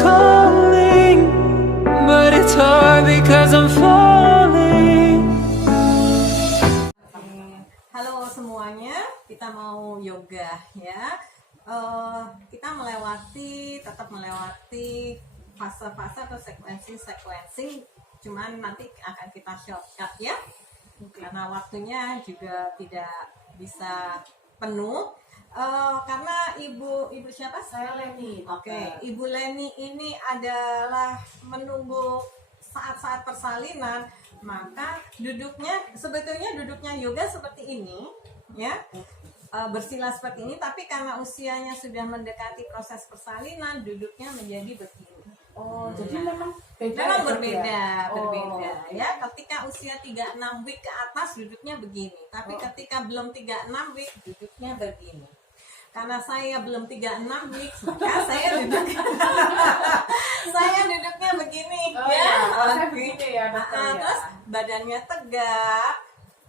calling, but it's hard because I'm falling. Halo semuanya, kita mau yoga ya. Kita tetap melewati fase-fase atau sequencing, cuman nanti akan kita shortcut ya, karena waktunya juga tidak bisa penuh. Karena ibu siapa? Saya Leni. Oke, Ibu Leni ini adalah menunggu saat-saat persalinan, maka sebetulnya duduknya yoga seperti ini ya, bersila seperti ini, tapi karena usianya sudah mendekati proses persalinan, duduknya menjadi begini. Oh, jadi memang berbeda Oh. ya. Ketika usia 36 week ke atas duduknya begini, tapi ketika belum 36 week duduknya begini. Karena saya belum 36 week, maka saya duduknya begini ya. Saya begini ya, dokter ya. Terus badannya tegak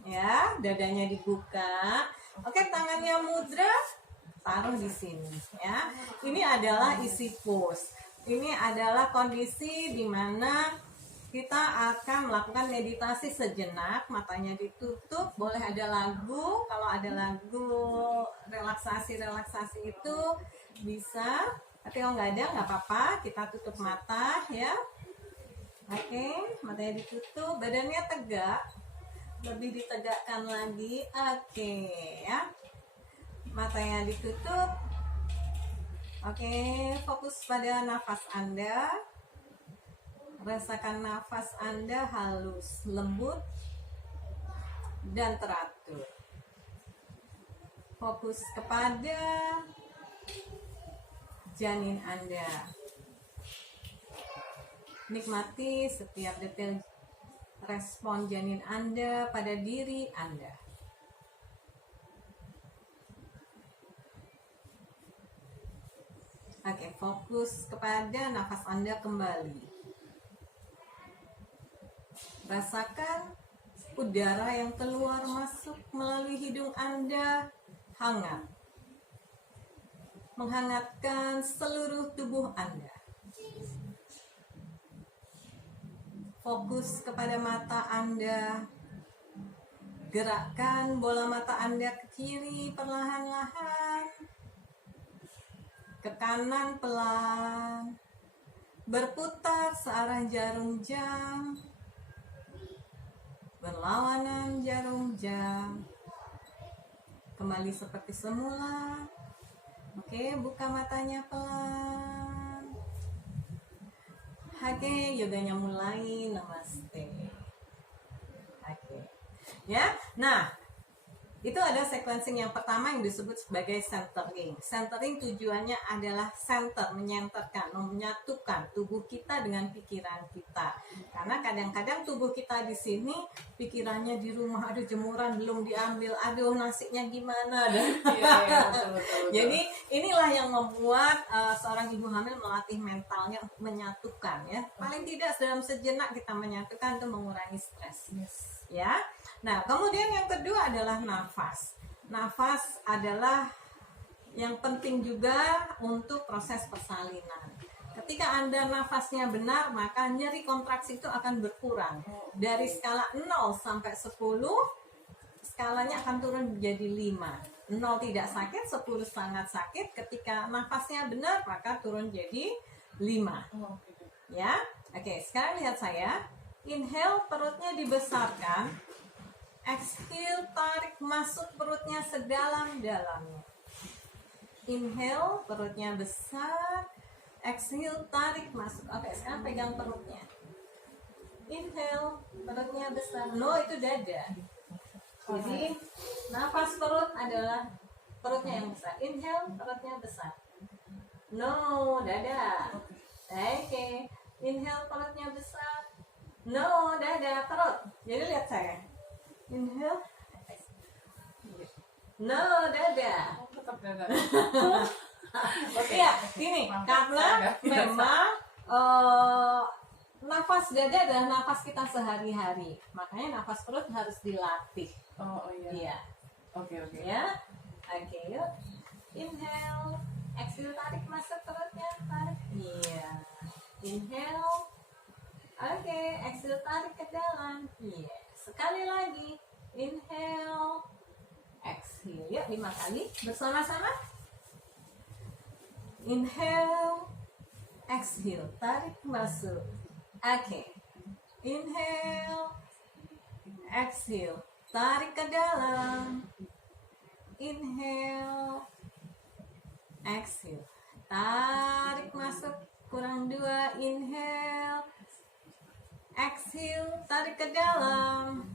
ya, dadanya dibuka. Oke, tangannya mudra, taruh di sini ya. Ini adalah isi pose. Ini adalah kondisi di mana kita akan melakukan meditasi sejenak, matanya ditutup, boleh ada lagu. Kalau ada lagu relaksasi itu bisa, tapi kalau nggak ada nggak apa-apa, kita tutup mata ya. Oke, matanya ditutup, badannya tegak, lebih ditegakkan lagi. Oke ya, matanya ditutup. Oke, fokus pada nafas Anda. Rasakan nafas Anda halus, lembut, dan teratur. Fokus kepada janin Anda. Nikmati setiap detail respon janin Anda pada diri Anda. Oke, fokus kepada nafas Anda kembali. Rasakan udara yang keluar masuk melalui hidung Anda hangat, menghangatkan seluruh tubuh Anda. Fokus kepada mata Anda. Gerakkan bola mata Anda ke kiri perlahan-lahan, ke kanan pelan, berputar searah jarum jam, berlawanan jarum jam, kembali seperti semula. Oke, buka matanya pelan. Oke, yoganya mulai. Namaste. Oke ya, nah itu ada sequencing yang pertama yang disebut sebagai centering. Centering tujuannya adalah menyenterkan, menyatukan tubuh kita dengan pikiran kita. Karena kadang-kadang tubuh kita di sini, pikirannya di rumah, aduh jemuran belum diambil, aduh nasinya gimana. Betul. Jadi inilah yang membuat seorang ibu hamil melatih mentalnya untuk menyatukan ya. Paling tidak dalam sejenak kita menyatukan untuk mengurangi stres. Ya. Nah, kemudian yang kedua adalah nafas. Nafas adalah yang penting juga untuk proses persalinan. Ketika Anda nafasnya benar, maka nyeri kontraksi itu akan berkurang. Dari skala 0 sampai 10, skalanya akan turun menjadi 5. 0 tidak sakit, 10 sangat sakit. Ketika nafasnya benar, maka turun jadi 5. Ya. Oke, sekarang lihat saya. Inhale, perutnya dibesarkan. Exhale, tarik masuk perutnya sedalam-dalamnya. Inhale, perutnya besar. Exhale, tarik masuk. Oke, sekarang pegang perutnya. Inhale, perutnya besar. No, itu dada. Jadi, nafas perut adalah perutnya yang besar. Inhale, perutnya besar. No, dada. Oke. Inhale, perutnya besar. No, dada, perut. Jadi lihat saya. Inhale. No, dada. Tetap dada. Oke ya, gini, karena memang nafas dada adalah nafas kita sehari-hari. Makanya nafas perut harus dilatih. Oh iya. Iya. Oke. Ya. Oke, yuk. Inhale. Exhale, tarik masuk perutnya, tarik. Iya. Inhale. Oke, exhale, tarik ke dalam. Yes. Sekali lagi. Inhale. Exhale. Yuk, 5 kali bersama-sama. Inhale. Exhale. Tarik masuk. Oke. Inhale. Exhale. Tarik ke dalam. Inhale. Exhale. Tarik masuk. Kurang 2. Inhale. Exhale. Tarik ke dalam.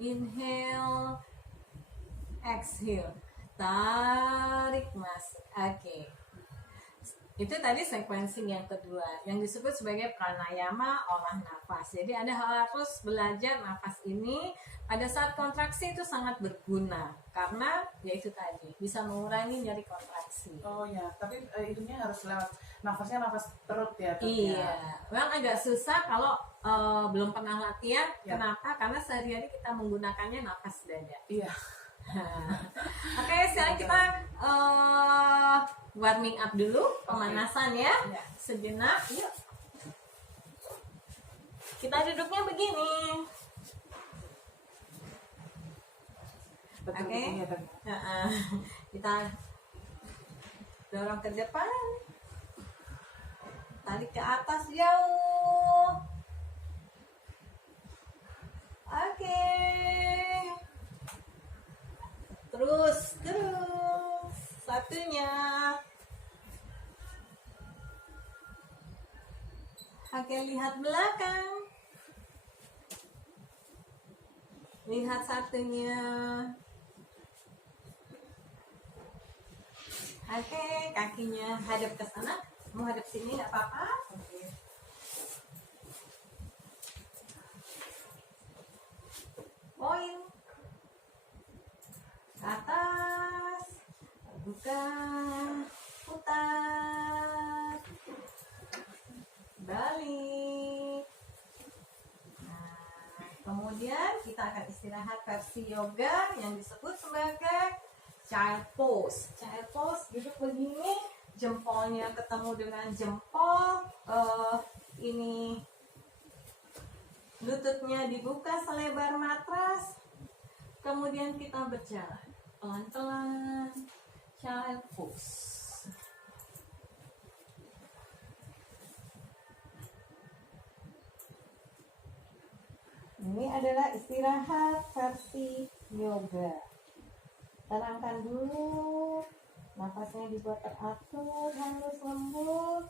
Inhale. Exhale. Tarik masuk. Oke. Itu tadi sequencing yang kedua yang disebut sebagai pranayama olah nafas. Jadi Anda harus belajar nafas ini pada saat kontraksi itu sangat berguna karena ya itu tadi bisa mengurangi nyeri kontraksi. Oh ya, tapi itunya harus lewat nafasnya nafas perut ya. Iya, memang agak susah kalau belum pernah latihan. Ya. Kenapa? Karena sehari-hari kita menggunakannya nafas dada. Iya. Oke, sekarang kita warming up dulu, pemanasan ya. Ya. Sejenak, yuk. Kita duduknya begini. Betul, Oke. betul, ya, Tante. Kita dorong ke depan. Tarik ke atas jauh. Oke. Terus. Satunya. Oke, lihat belakang. Lihat satunya. Oke, kakinya hadap ke sana. Mau hadap sini nggak apa-apa. Oke. Poin. Ke atas. Buka. Putar. Balik. Nah, kemudian kita akan istirahat versi yoga yang disebut sebagai child pose. Child pose duduk begini, jempolnya ketemu dengan jempol, ini lututnya dibuka selebar matras, kemudian kita berjalan pelan-pelan, child pose. Ini adalah istirahat versi yoga. Tenangkan dulu, nafasnya dibuat teratur, halus, lembut.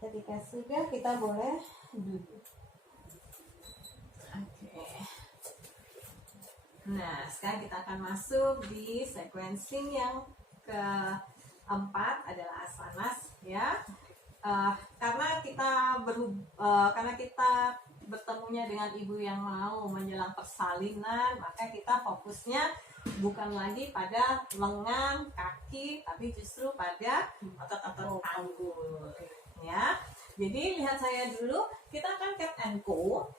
Ketika sudah, kita boleh duduk. Oke. Nah, sekarang kita akan masuk di sequencing yang keempat adalah asanas, ya. Karena kita bertemunya dengan ibu yang mau menjelang persalinan, maka kita fokusnya bukan lagi pada lengan, kaki, tapi justru pada otot-otot panggul, ya. Jadi lihat saya dulu, kita akan cat and go.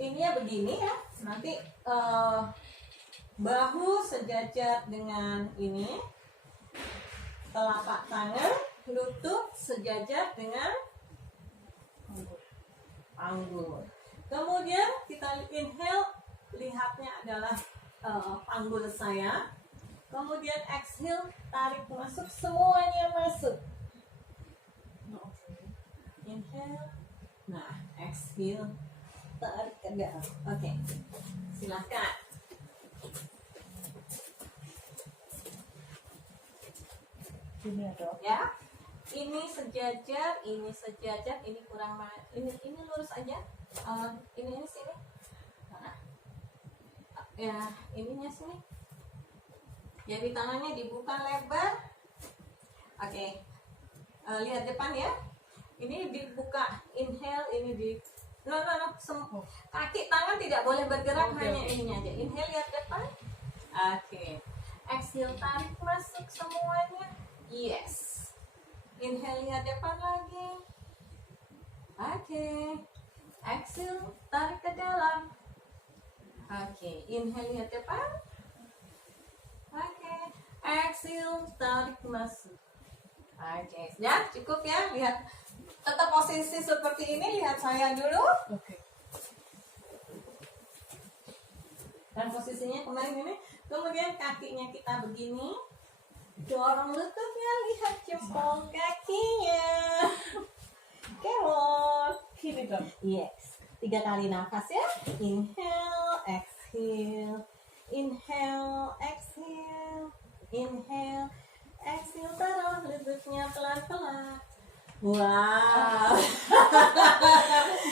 Ini ya begini ya, nanti bahu sejajar dengan ini, telapak tangan, lutut sejajar dengan panggul. Kemudian kita inhale, lihatnya adalah panggul saya. Kemudian exhale, tarik masuk, semuanya masuk. Inhale, nah exhale, tarik ke dalam. Oke, silahkan. Ini ya, Dok. Ya, ini sejajar, ini kurang ini lurus aja. Ini sini. Nah, ya, ininya sini. Jadi tangannya dibuka lebar. Oke. Lihat depan ya. Ini dibuka, inhale, ini di kaki tangan tidak boleh bergerak, Oke, hanya oke. ininya aja. Inhale, lihat depan. Oke. Exhale, tarik masuk semuanya. Yes. Inhale, lihat depan lagi. Oke. Exhale, tarik ke dalam. Oke. Inhale, lihat depan. Oke. Exhale, tarik masuk. Oke, ya cukup ya. Lihat, tetap posisi seperti ini. Lihat saya dulu. Oke. Dan posisinya kemarin ini. Kemudian kakinya kita begini. Dorong lututnya, lihat jempol kakinya. Come on. Keep it up. Yes. 3 kali nafas ya. Inhale, exhale. Inhale, exhale. Inhale, exhale. Taruh lututnya pelan-pelan. Wow.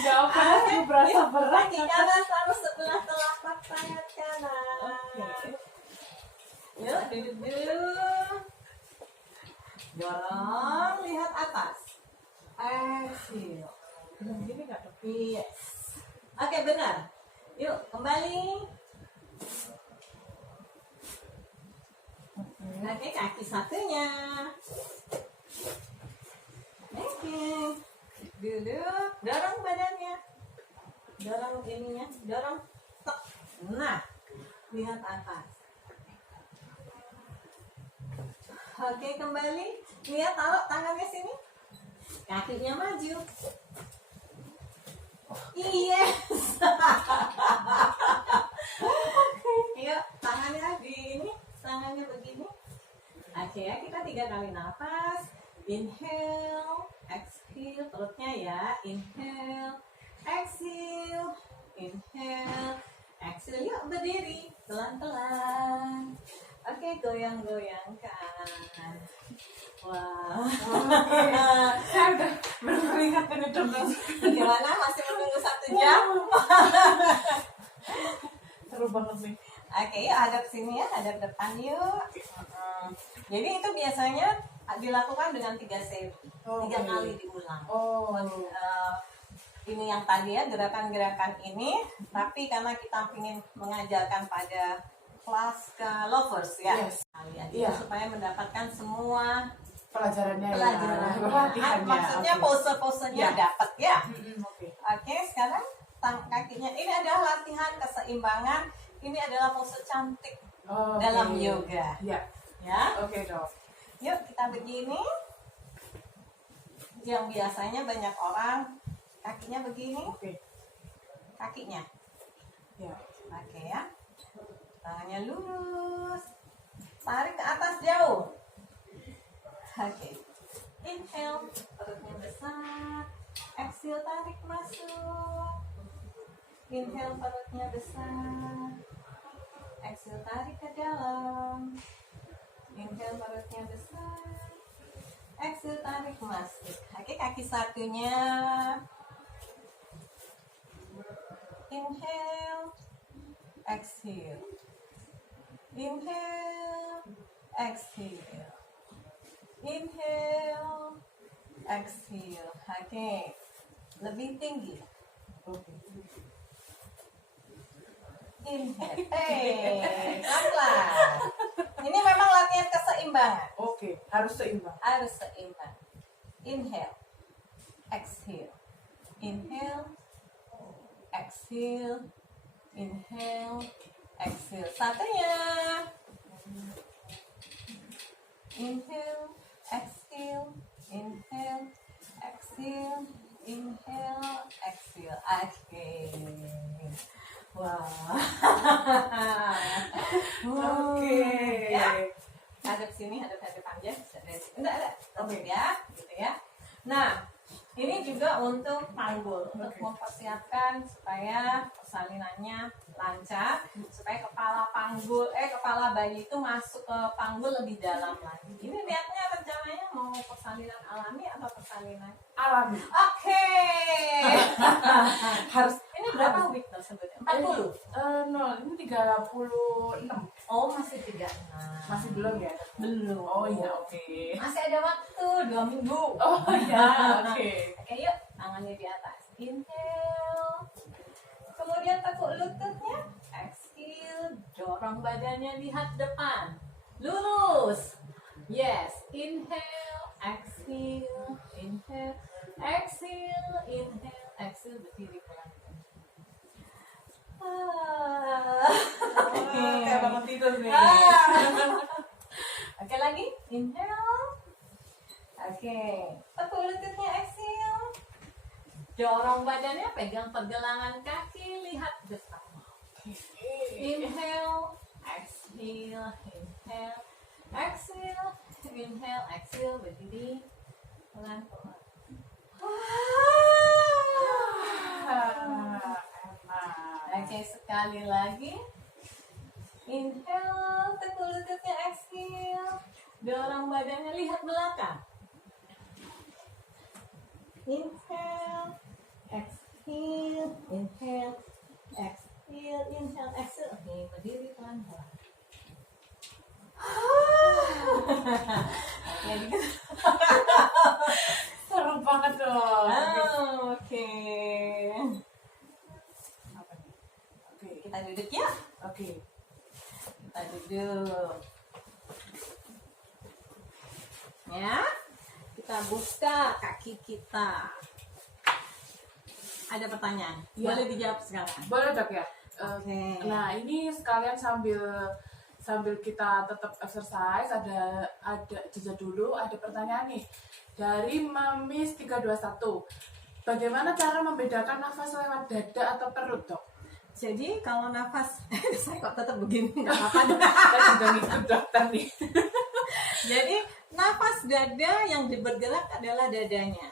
Gak apa, aku berasa berat. Kaki kanan taruh sebelah telapak tangan kanan. Oke. Yuk, duduk dulu. Dorong, lihat atas. Exhale. Begini gak dok? Yes. Oke, benar. Yuk, kembali. Oke, kaki satunya. Oke. Duduk, dorong badannya. Dorong ininya, dorong. Tok. Nah, lihat atas. Oke, kembali. Lihat, taruh tangannya sini. Kakinya maju. Yes. Yuk, tangannya di ini, tangannya begini. Oke ya, kita 3 kali nafas. Inhale, exhale, perutnya ya. Inhale, exhale, inhale, exhale. Yuk berdiri, pelan-pelan. Oke, goyang-goyangkan. Wah. Saya udah berkeringat ini dok. Bagaimana? Masih menunggu 1 jam? Seru banget nih. Oke, yuk hadap sini ya, hadap depan yuk. Jadi itu biasanya dilakukan dengan 3 set, 3 kali diulang. Oh. Ini yang tadi ya, gerakan-gerakan ini, tapi karena kita ingin mengajarkan pada kelas ke lovers ya, Yes. Iya, supaya mendapatkan semua Pelajarannya pelajaran. ya. Latihannya. Maksudnya Oke. pose-posenya Ya. dapat ya. Oke. Oke, sekarang kakinya ini adalah latihan keseimbangan. Ini adalah pose cantik Oke. dalam yoga. Ya. Ya, Oke dok. yuk kita begini. Yang biasanya banyak orang kakinya begini, Oke. kakinya. Ya. Oke ya. Tangannya lurus. Tarik ke atas jauh. Oke. Inhale, perutnya besar. Exhale, tarik masuk. Inhale, perutnya besar. Exhale, tarik ke dalam. Inhale, perutnya besar. Exhale, tarik masuk. Oke, kaki satunya. Inhale, exhale. Inhale, exhale. Inhale, exhale. Oke, lebih tinggi. Oke. Inhale. Pelan-pelan. Ini memang latihan keseimbangan. Oke. Harus seimbang. Harus seimbang. Inhale, exhale. Inhale, exhale. Inhale, exhale. Satunya. Inhale, exhale. Inhale, exhale. Inhale, exhale. Oke. Wah. Oke. Ya. Hadap sini, hadap aja. Enggak. Oke ya, gitu ya. Nah, ini juga untuk panggul, untuk mempersiapkan supaya persalinannya lancar, supaya kepala bayi itu masuk ke panggul lebih dalam lagi. Ini lihatnya rencananya mau persalinan alami atau persalinan Alami. Oke. Harus. Ini berapa week tersebutnya? 40. No, ini 36. Oh, masih 3. Masih belum ya? Belum. Oh iya, oke. Masih ada waktu 2 minggu. Oh iya, oke. Oke, yuk tangannya di atas. Inhale. Kemudian tekuk lututnya. Exhale. Dorong badannya lihat depan. Lurus. Yes. Inhale. Exhale. Inhale. Exhale. Inhale. Exhale. Berdiri pelan-pelan. Kayak bangun tidur nih. Oke lagi. Inhale. Oke, tekuk lututnya, exhale. Dorong badannya, pegang pergelangan kaki, lihat depan. Inhale, exhale, inhale, exhale, inhale, exhale, berdiri pelan-pelan. Oke, sekali lagi. Inhale, tekuk lututnya, exhale. Dorong badannya, lihat belakang. Inhale, exhale, inhale, exhale, inhale, exhale. Oke, berdiri pelan-pelan. Seru banget dong. Oke. Oke. Kita duduk ya. Oke. Kita duduk. Ya. Kita buka kaki kita. Ada pertanyaan? Ya. Boleh dijawab sekarang. Boleh dok ya? Oke. Nah ini sekalian sambil kita tetap exercise, ada jeda dulu, ada pertanyaan nih dari Mamis 321. Bagaimana cara membedakan nafas lewat dada atau perut dok? Jadi kalau nafas, saya kok tetap begini, nggak apa-apa. Saya juga ngikut dokter nih. Jadi nafas dada yang bergerak adalah dadanya.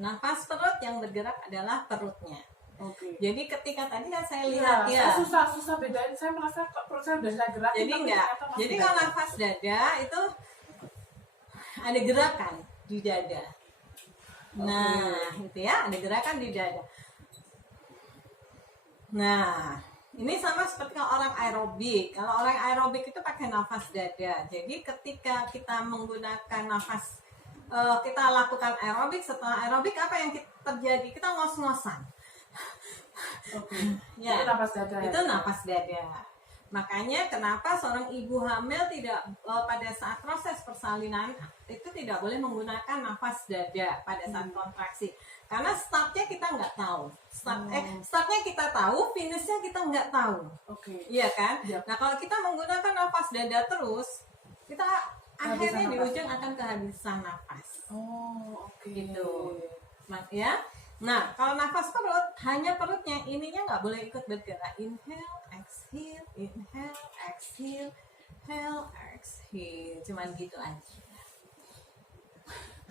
Nafas perut yang bergerak adalah perutnya. Oke. Jadi ketika tadi kan saya Iya, lihat ya. saya susah bedain. Saya merasa kok perut saya udah saya gerak. Jadi enggak. Jadi kalau nafas dada itu ada gerakan di dada. Nah, itu ya, ada gerakan di dada. Nah, ini sama seperti kalau orang aerobik. Kalau orang aerobik itu pakai nafas dada. Jadi ketika kita menggunakan nafas, kita lakukan aerobik, setelah aerobik apa yang terjadi? Kita ngos-ngosan. Oke. Ya, Itu nafas dada. itu nafas dada. Makanya kenapa seorang ibu hamil tidak pada saat proses persalinan itu tidak boleh menggunakan nafas dada pada saat kontraksi. Karena startnya kita nggak tahu. Startnya kita tahu, finishnya kita nggak tahu. Oke. Iya kan? Iya. Nah kalau kita menggunakan nafas dada terus, kita akhirnya di nafas. ujung akan kehabisan nafas. Oh, oke. Gitu. Ya. Nah, kalau nafas perut, hanya perutnya, ininya nggak boleh ikut bergerak. Inhale, exhale, inhale, exhale, inhale, exhale. Cuman gitu aja.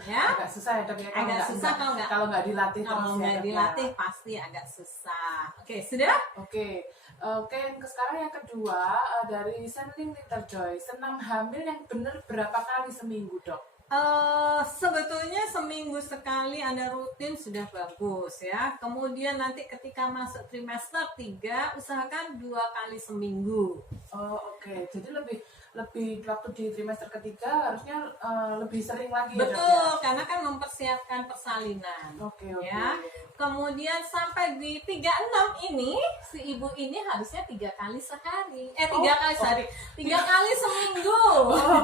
Ya, Agak susah ya dok ya. agak susah kalau nggak dilatih kalau terus ya, nggak Dok, ya. dilatih pasti agak susah. Oke, sudah? Oke, yang sekarang yang kedua dari Sending Little Joy, senam hamil yang benar berapa kali seminggu dok? Sebetulnya seminggu sekali Anda rutin sudah bagus ya. Kemudian nanti ketika masuk trimester 3 usahakan 2 kali seminggu. Oh oke, jadi lebih waktu di trimester ketiga harusnya lebih sering lagi ya, Dok, Betul, karena kan mempersiapkan persalinan. ya? Oke. Ya. Kemudian sampai di 36 ini si ibu ini harusnya 3 kali sehari. 3 kali sehari. 3 kali seminggu.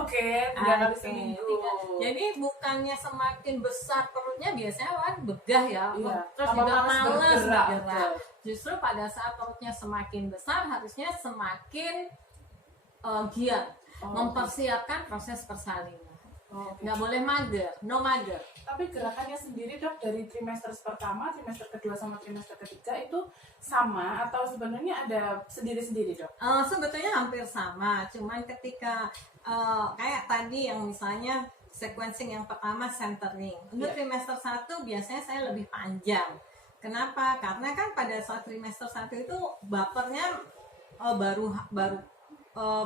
Oke, 3 kali Oke, seminggu. 3. Jadi bukannya semakin besar perutnya biasanya kan begah ya. Iya, Terus tambah juga males males bergerak, bergerak. betul. Justru pada saat perutnya semakin besar harusnya semakin giat mempersiapkan proses persalinan. Oh, oke. Nggak boleh mager, no mager. Tapi gerakannya sendiri dok dari trimester pertama, trimester kedua sama trimester ketiga itu sama atau sebenarnya ada sendiri-sendiri dok? Sebetulnya hampir sama, cuman ketika kayak tadi yang misalnya sequencing yang pertama centering. Untuk Iya. trimester 1 biasanya saya lebih panjang. Kenapa? Karena kan pada saat trimester 1 itu bapernya baru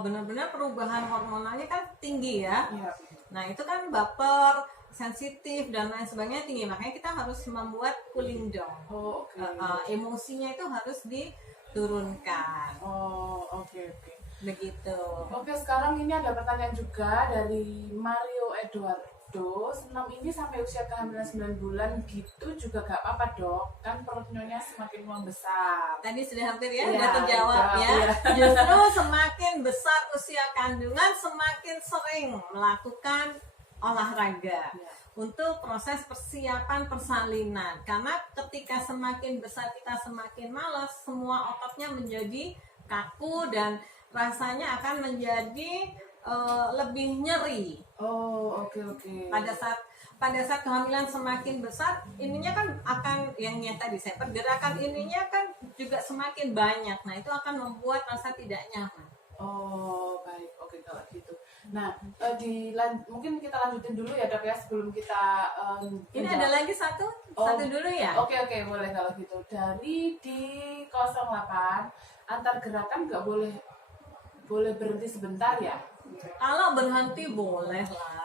benar-benar perubahan hormonalnya kan tinggi ya. Iya. Nah itu kan baper, sensitif dan lain sebagainya tinggi. Makanya kita harus membuat cooling down. Oh oke. Emosinya itu harus diturunkan. Oh oke. Begitu. Oke, sekarang ini ada pertanyaan juga dari Mario Eduardo. Senam ini sampai usia kehamilan 9 bulan gitu juga gak apa-apa dok? Kan perut nyonya semakin membesar. Tadi sudah hampir ya, Iya, sudah terjawab terjawab, ya. iya. Justru semakin besar usia kandungan, semakin sering melakukan olahraga Iya. untuk proses persiapan persalinan. Karena ketika semakin besar kita semakin malas, semua ototnya menjadi kaku dan rasanya akan menjadi lebih nyeri. Oh, oke. Pada saat kehamilan semakin besar, ininya kan akan yang tadi saya pergerakan ininya kan juga semakin banyak. Nah, itu akan membuat rasa tidak nyaman. Oh, baik. Oke, kalau gitu. Nah, mungkin kita lanjutin dulu ya, Dok ya, sebelum kita Ini ada lagi satu dulu ya. Oke, boleh kalau gitu. Dari di 08 antar gerakan nggak boleh berhenti sebentar ya? Kalau berhenti boleh lah.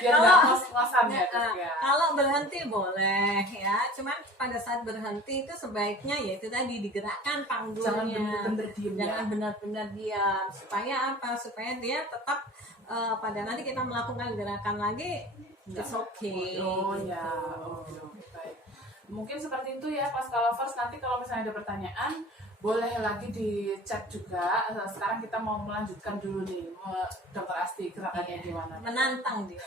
Biar nggak ngos-ngosan ya, Dok ya. Kalau berhenti boleh ya. Cuman pada saat berhenti itu sebaiknya ya itu tadi digerakkan panggulnya. Jangan benar-benar diam ya. Jangan benar-benar diam. Supaya apa? Supaya dia tetap pada nanti kita melakukan gerakan lagi, it's okay. Oh ya, oke, baik. Mungkin seperti itu ya, Pasca Lovers. Nanti kalau misalnya ada pertanyaan, boleh lagi di chat juga. Sekarang kita mau melanjutkan dulu nih, Dr. Asti, gerakannya gimana? Menantang dia.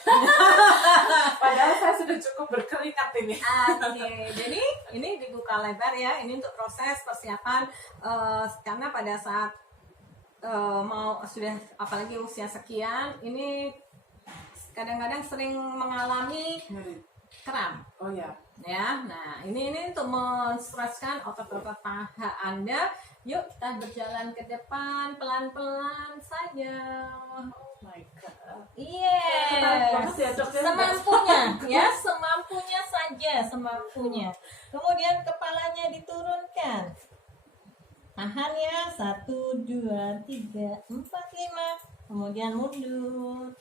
Padahal saya sudah cukup berkeringat ini. Oke, jadi ini dibuka lebar ya. Ini untuk proses persiapan karena pada saat mau sudah apalagi usia sekian, ini kadang-kadang sering mengalami kram. Oh ya. Ya, nah ini untuk menstreskan otot-otot paha Anda. Yuk kita berjalan ke depan pelan-pelan saja. Oh my god. Yes. Ya, Semampunya, ya semampunya saja, semampunya. Kemudian kepalanya diturunkan. Tahan ya, 1, 2, 3, 4, 5. Kemudian mundur.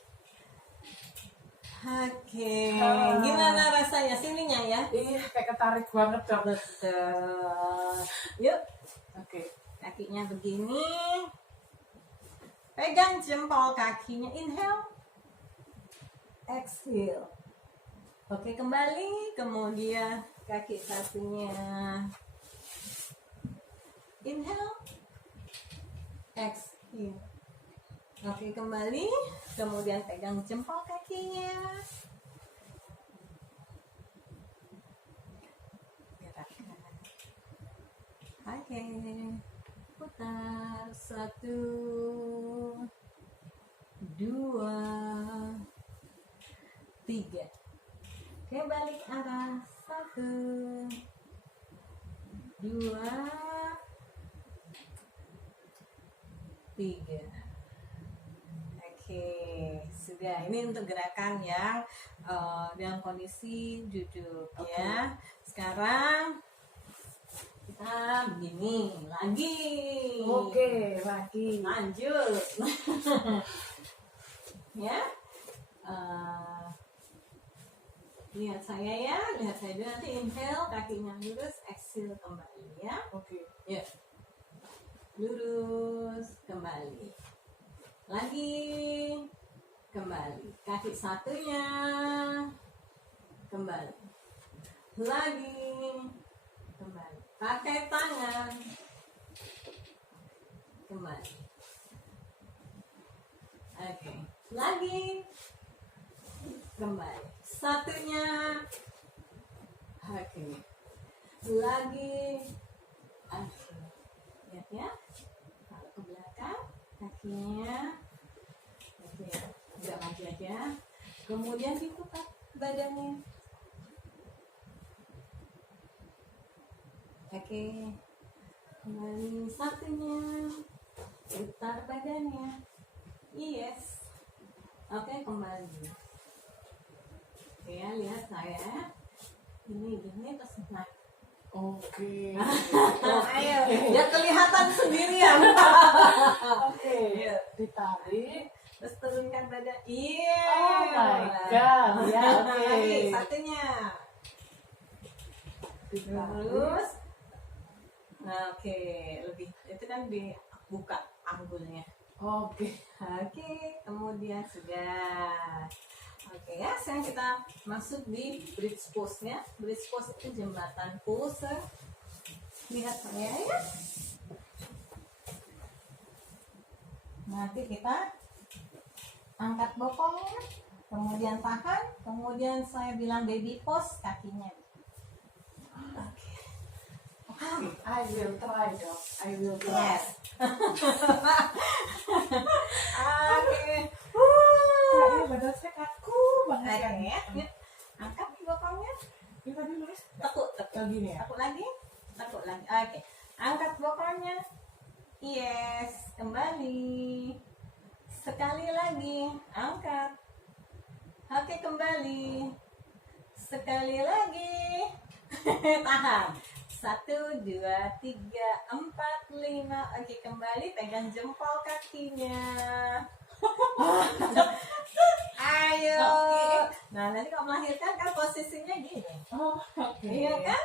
Oke, gimana rasanya sininya ya? Iya, kayak ketarik banget, Dok. Betul. Yuk, Oke. kakinya begini. Pegang jempol kakinya, inhale. Exhale. Oke, kembali. Kemudian kaki satunya. Inhale. Exhale. Oke, kembali. Kemudian pegang jempol kakinya. Gerakkan. Oke. Putar. 1, 2, 3. Oke, balik arah. 1, 2, 3. Oke, sudah. Ini untuk gerakan yang dalam kondisi duduk ya. Sekarang kita begini lagi. Oke, lagi. Lanjut. Ya. Lihat saya ya, lihat saya dulu. Nanti inhale, kakinya lurus, exhale kembali ya. Oke. Ya. Lurus, kembali. Lagi, kembali. Kaki satunya, kembali. Lagi, kembali. Pakai tangan, kembali. Oke, lagi, kembali. Satunya, oke. Lagi, oke. Lihat ya, kalau ke belakang. Kakinya, oke, agak maju aja. Kemudian diputar badannya. Oke, kembali satunya, putar badannya. Yes. Oke, kembali. Oke ya, lihat saya. Ini gini terus naik. Oke. Ayo, ya kelihatan sendirian. Oke. Ditarik. Terus turunkan badan. Iya. Oh my god. Ya, oke. Satunya. Terus. Nah, oke, lebih itu kan dibuka anggulnya. Oke. Oke, kemudian sudah. Oke ya, sekarang kita masuk di bridge pose-nya. Bridge pose itu jembatan pose. Lihat saya ya. Nanti kita angkat bokongnya, kemudian tahan, kemudian saya bilang baby pose kakinya. Oke. I will try dong. I will try. Yes. Oke. Kayaknya badan saya kaku banget Oke, kan. yuk. Angkat nih bokongnya. Ini tadi nulis Tekuk. kayak gini ya. Tekuk lagi. Tekuk lagi. Oke. Angkat bokongnya. Yes. Kembali. Sekali lagi. Angkat. Oke, kembali. Sekali lagi. Tahan. 1, 2, 3, 4, 5. Oke, kembali. Pegang jempol kakinya. Ayo. Nah, nanti kalau melahirkan kan posisinya gini. Oh, oke. Iya kan?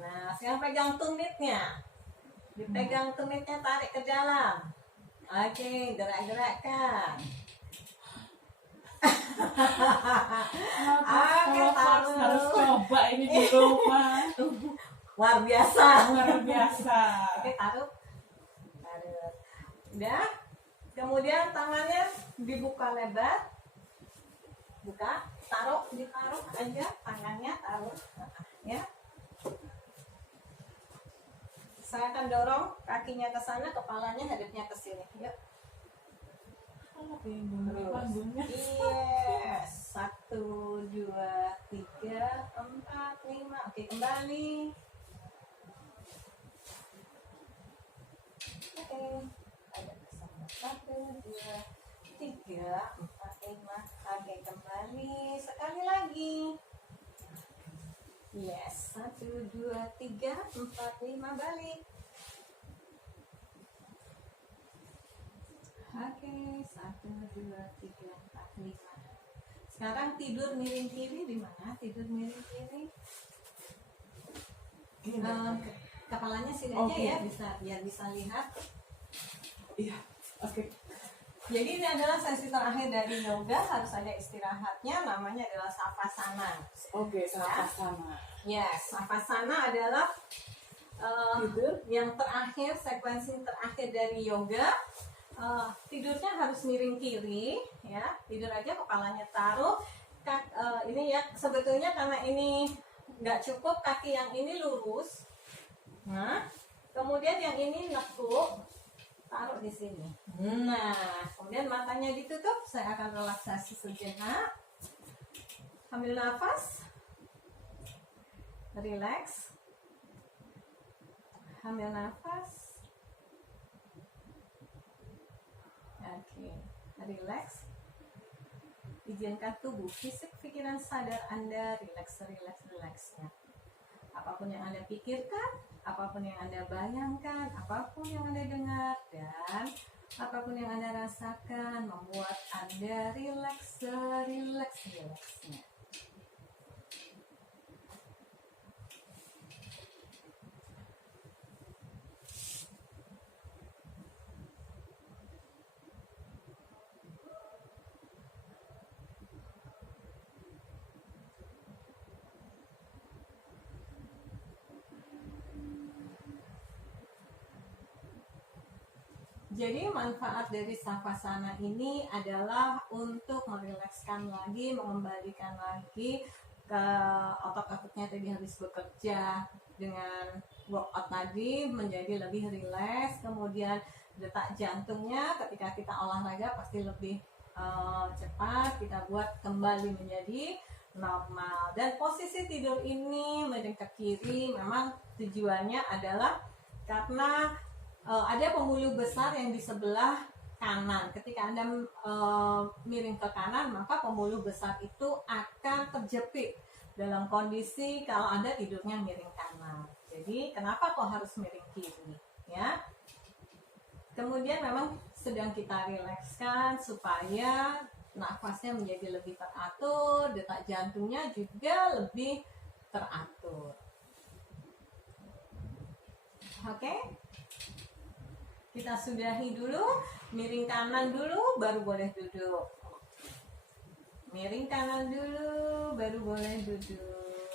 Nah, sekarang pegang tumitnya. Dipegang tumitnya, tarik ke dalam. Oke, gerak-gerakkan. Oke, taruh. Harus coba ini di rumah. Luar biasa. Luar biasa. Oke, taruh. Taruh. Udah. Kemudian tangannya dibuka lebar. Buka. Ditaruh aja tangannya, taruh. Ya. Saya akan dorong kakinya ke sana, kepalanya hadapnya ke sini. Yuk. Panggungnya. Yes. 1, 2, 3, 4, 5. Oke, kembali. Oke. Ada kesana. 1, 2, 3, 4, 5. Oke, kembali. Sekali lagi. Yes. 1, 2, 3, 4, 5. Balik. Oke, 1, 2, 3, 4, 5. Sekarang tidur miring kiri di mana? Tidur miring kiri. Kepalanya sini aja Oke. ya, biar bisa lihat. Iya. Oke. Jadi ini adalah sesi terakhir dari yoga, harus ada istirahatnya, namanya adalah savasana. Oke, sama sama. Yes, savasana adalah Tidur. yang terakhir, sekuensi terakhir dari yoga. Tidurnya harus miring kiri, ya. Tidur aja, kepalanya taruh. Ini ya, sebetulnya karena ini nggak cukup, kaki yang ini lurus. Nah, kemudian yang ini nekuk, taruh di sini. Nah, kemudian matanya ditutup. Saya akan relaksasi sejenak. Ambil nafas, relax. Ambil nafas. Oke, relax. Izinkan tubuh, fisik, pikiran sadar Anda relax-relaxnya. Apapun yang Anda pikirkan, apapun yang Anda bayangkan, apapun yang Anda dengar, dan apapun yang Anda rasakan membuat Anda relaxnya. Jadi manfaat dari savasana ini adalah untuk merilekskan lagi, mengembalikan lagi ke otot-ototnya tadi habis bekerja dengan workout tadi menjadi lebih rileks. Kemudian detak jantungnya ketika kita olahraga pasti lebih cepat, kita buat kembali menjadi normal. Dan posisi tidur ini miring ke kiri memang tujuannya adalah karena ada pembuluh besar yang di sebelah kanan. Ketika Anda miring ke kanan, maka pembuluh besar itu akan terjepit dalam kondisi kalau Anda tidurnya miring kanan. Jadi kenapa kok harus miring kiri? Ya. Kemudian memang sedang kita rilekskan supaya nafasnya menjadi lebih teratur, detak jantungnya juga lebih teratur. Oke? Kita sudahi dulu, miring kanan dulu, baru boleh duduk. Miring kanan dulu, baru boleh duduk.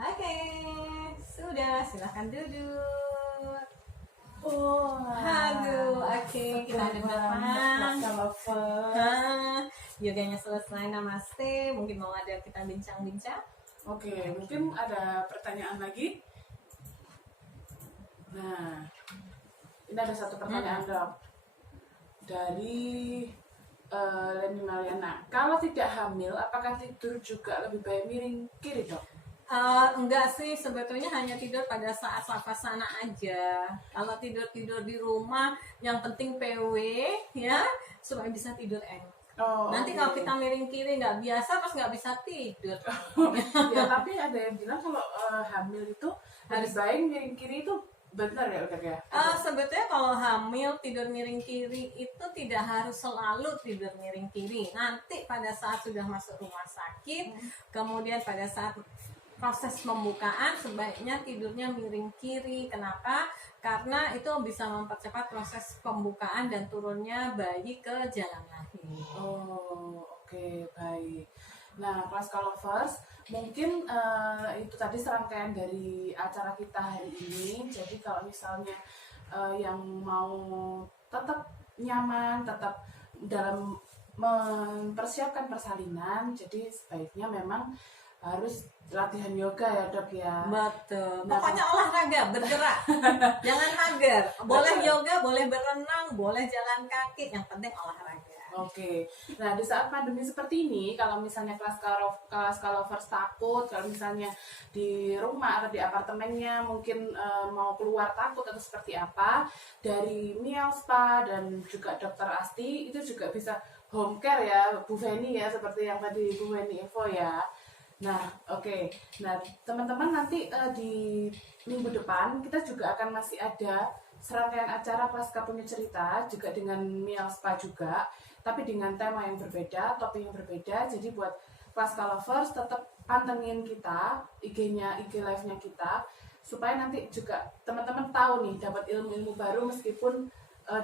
Oke, sudah, silahkan duduk. Oh, Aduh, oke, kita ada depan. Yoganya selesai, namaste. Mungkin mau ada kita bincang-bincang. Oke, mungkin ada pertanyaan lagi. Nah, ini ada satu pertanyaan dok dari Leni Maliana. Kalau tidak hamil, apakah tidur juga lebih baik miring kiri dok? Enggak sih, sebetulnya hanya tidur pada saat savasana aja. Kalau tidur di rumah, yang penting PW ya, supaya bisa tidur enak. Nanti oke. kalau kita miring kiri nggak biasa, terus nggak bisa tidur. Ya tapi ada yang bilang kalau hamil itu lebih baik miring kiri itu benar ya udah ya? Sebetulnya kalau hamil tidur miring kiri itu tidak harus selalu tidur miring kiri. Nanti pada saat sudah masuk rumah sakit, kemudian pada saat proses pembukaan sebaiknya tidurnya miring kiri. Kenapa? Karena itu bisa mempercepat proses pembukaan dan turunnya bayi ke jalan lahir. Oh, oke, baik. Nah, kelas lovers, mungkin itu tadi serangkaian dari acara kita hari ini. Jadi kalau misalnya yang mau tetap nyaman, tetap dalam mempersiapkan persalinan, jadi sebaiknya memang harus latihan yoga ya dok ya. Betul. Nah, Pokoknya olahraga, bergerak. Jangan mager. Boleh yoga, boleh berenang, boleh jalan kaki. Yang penting olahraga. Oke, nah di saat pandemi seperti ini, kalau misalnya kelas lovers takut, kalau misalnya di rumah atau di apartemennya mungkin mau keluar takut atau seperti apa, dari Miao Spa dan juga Dokter Asti itu juga bisa home care ya, Bu Feni ya, seperti yang tadi Bu Feni info ya. Nah, oke. Nah, teman-teman nanti di minggu depan kita juga akan masih ada serangkaian acara Praska Punya Cerita juga dengan Miao Spa juga, tapi dengan tema yang berbeda, topik yang berbeda. Jadi buat Praska Lovers tetap pantengin kita, IG-nya, IG live-nya kita, supaya nanti juga teman-teman tahu nih, dapat ilmu-ilmu baru meskipun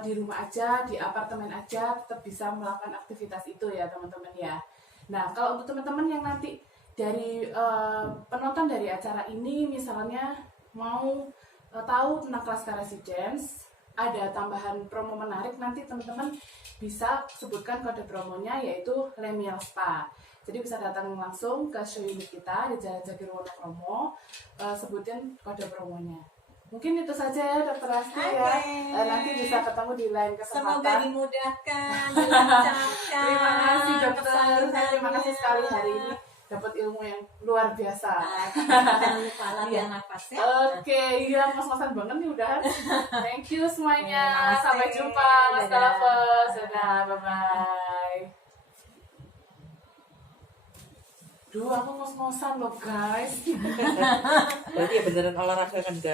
di rumah aja, di apartemen aja, tetap bisa melakukan aktivitas itu ya teman-teman ya. Nah, kalau untuk teman-teman yang nanti dari penonton dari acara ini misalnya mau tahu tentang kelas Residence, ada tambahan promo menarik, nanti teman-teman bisa sebutkan kode promonya yaitu Lemial Spa. Jadi bisa datang langsung ke show unit kita di Jalan Jagirwono Kromo, sebutin kode promonya. Mungkin itu saja ya Dokter Asti ya. Nanti bisa ketemu di lain kesempatan. Semoga dimudahkan, dilancarkan. Terima kasih dokter. Terima kasih sekali hari ini dapat ilmu yang luar biasa. Jangan lupa latihan nafas ya. Oke, iya ngos-ngosan banget nih udah. Thank you semuanya. Namaste. Sampai jumpa Mas Dadah. Lovers. Dadah, bye-bye. Duh, aku ngos-ngosan loh guys. Berarti ya beneran olahraga kan guys.